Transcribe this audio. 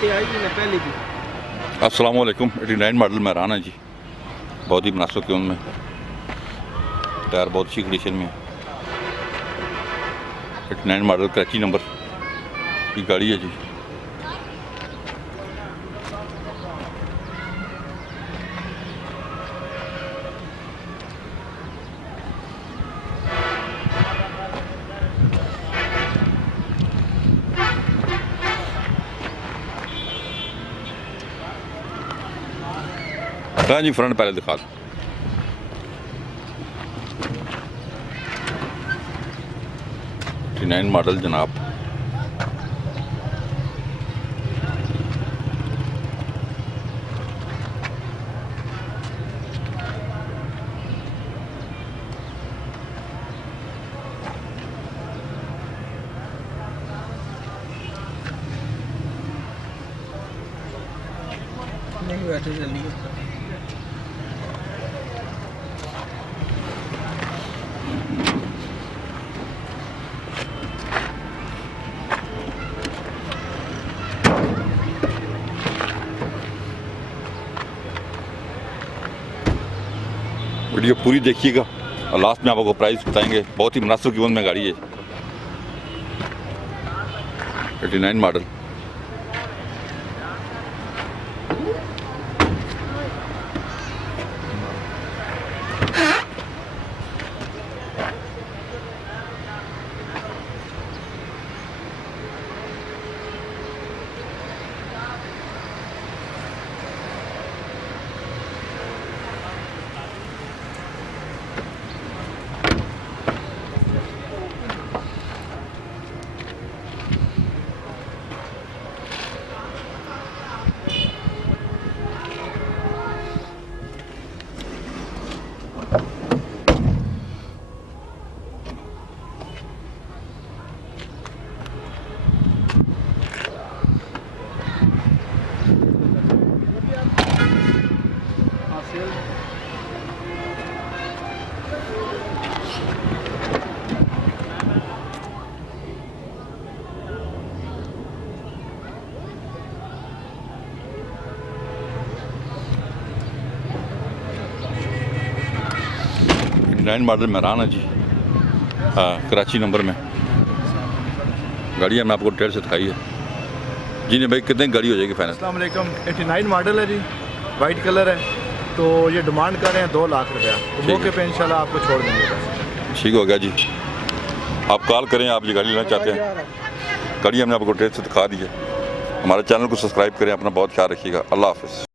पे आई है पहले भी। अस्सलाम वालेकुम। 89 मॉडल मेहरान है जी, बहुत ही मुनासिब कीमत में, टायर बहुत अच्छी कंडीशन में है। 89 मॉडल कराची नंबर की गाड़ी है जी। हाँ जी, फ्रंट पहले दिखा दो। नाइन मॉडल जनाब, नहीं बैठे जल्दी। वीडियो पूरी देखिएगा और लास्ट में आपको प्राइस बताएंगे। बहुत ही मुनासिब कीमत में गाड़ी है। 89 मॉडल, नाइन मॉडल मेहरान है जी। हाँ, कराची नंबर में गाड़ी है। मैं आपको डिटेल से दिखाई है जी। नहीं भाई, कितने गाड़ी हो जाएगी फाइनल? अस्सलाम वालेकुम। 89 मॉडल है जी, वाइट कलर है। तो ये डिमांड कर रहे हैं 2 लाख रुपया। तो मौके पे इंशाल्लाह आपको छोड़ देंगे बस। ठीक हो गया जी। आप कॉल करें, आप ये गाड़ी लेना चाहते हैं। गाड़ी हमने आपको डिटेल से दिखा दी है। हमारे चैनल को सब्सक्राइब करें। अपना बहुत ख्याल रखिएगा। अल्लाह हाफ़िज़।